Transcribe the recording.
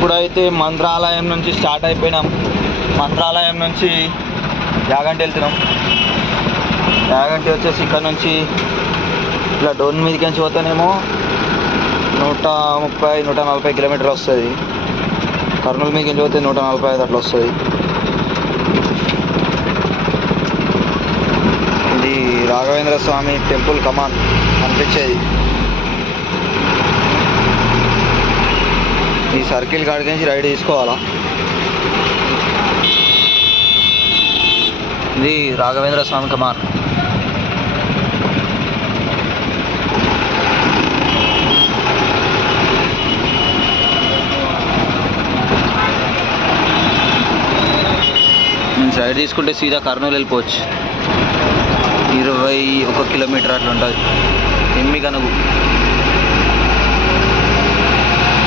ఇప్పుడైతే మంత్రాలయం నుంచి స్టార్ట్ అయిపోయినాం. మంత్రాలయం నుంచి యాగంటి వెళ్తున్నాం. యాగంటి వచ్చేసి ఇక్కడ నుంచి ఇలా డోన్ మీదకి నుంచి పోతేనేమో 130-140 కిలోమీటర్లు వస్తుంది. కర్నూలు మీదకి నుంచి పోతే 145 అట్లా వస్తుంది. ఇది రాఘవేంద్ర స్వామి టెంపుల్ కమాన్ అనిపించేది. ఈ సర్కిల్ కాడికి నుంచి రైడ్ తీసుకోవాలా. ఇది రాఘవేంద్ర స్వామి కమాన్. నేను రైడ్ తీసుకుంటే సీదా కర్నూలు వెళ్ళిపోవచ్చు. 21 కిలోమీటర్ అట్లా ఉంటుంది. ఎమ్మిగనగు